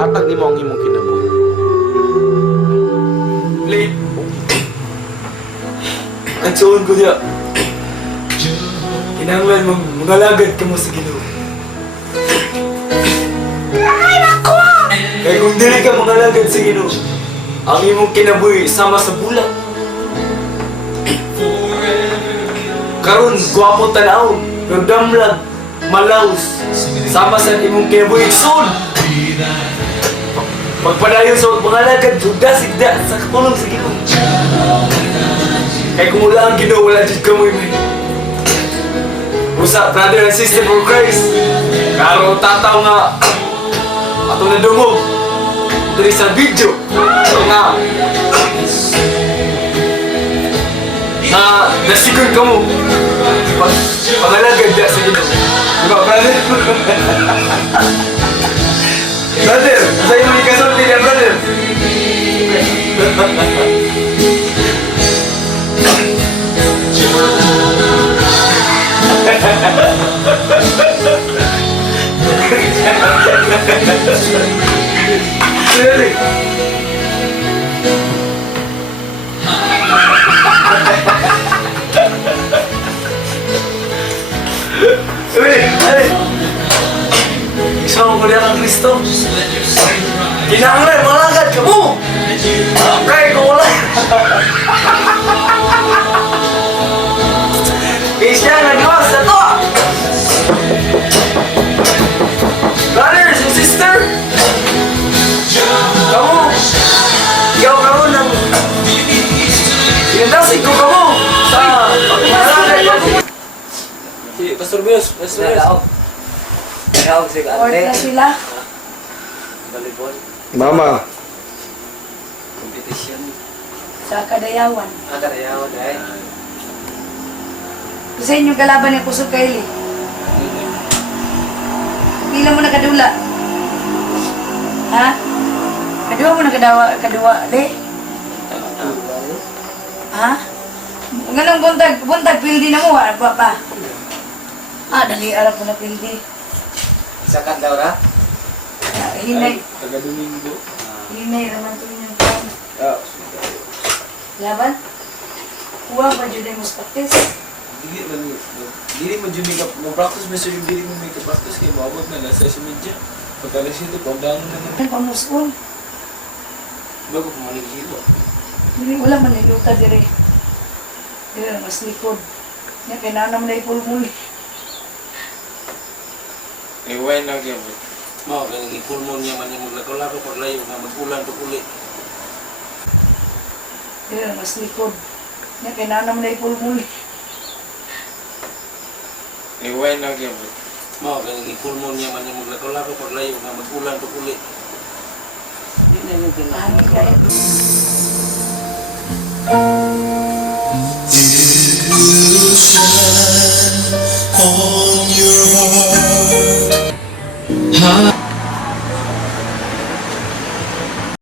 mahatag nimo ang imong kinabuhi. Late. Nagsuon ko niya. Kinanglan mong mangalagad ka mo sa Ginoo. Kaya kung dili ka mangalagad sa Ginoo, ang imong kinabuhi sama sa bulak. Karon gwapo tanaw, pero damlag, malaws, sama sa imong kinabuhi soon. Pagpadayon sa mangalagad, sigda sa katulong sa Ginoo. Kaya kung wala ang Ginoo, wala dyan kamoy may. Usa, brother and sister for Christ. Karo tataw nga ato na dumog diri sa video nga nasigon ka mo pangalagad da sa Ginoo. Diba, brother? Brother, sa'yo mo ikasulti niya, brother. Really? Isama mo niya ng Kristo. Kinahanglan, malagad ka mo. Kaya kung wala. Isya na Diyos na to. Brothers and sister, kamu, ikaw karon ng inandasig ko kamu sa pagmamalagay ko. Si Pastor Bios, Pastor Bios. Ikaw si Or na sila. Volleyball. Mama, Competition. Sa Kadayawan. Kadayawan ay. Sa inyo kalaban ni Kusog Kaili. Pila mo nakadula? Ha? Kadua mo kadua, de? Ha? Ganang buntag pildi na mo, ha? Pa. Dali, arap mo na pildi. Sakat daw ra? Hinay. Taga-Domingo. Hinay naman ito yung pan. Laban? Kuha pa dyan mo sa practice. Dili mo dyan mo practice mo sir yung dili mo make practice kaya maabot na nasa sa media. Pagkalas ito, pagdaan na naman. Ano pa mo school? Bago po manigilo. Wala man niluta dire. Dire na mas likod. Nga kinanam na ipulmuli. Iway na kaya mo. Mau kan ipulmon niya man yung maglakaw-lakaw paglayo na magulan to uli. Dire na mas likod. Nga kinanam na ipulmuli. Iway na kaya mo. Mau kan ipulmon niya man yung maglakaw-lakaw paglayo na magulan to uli. Hangin kayo.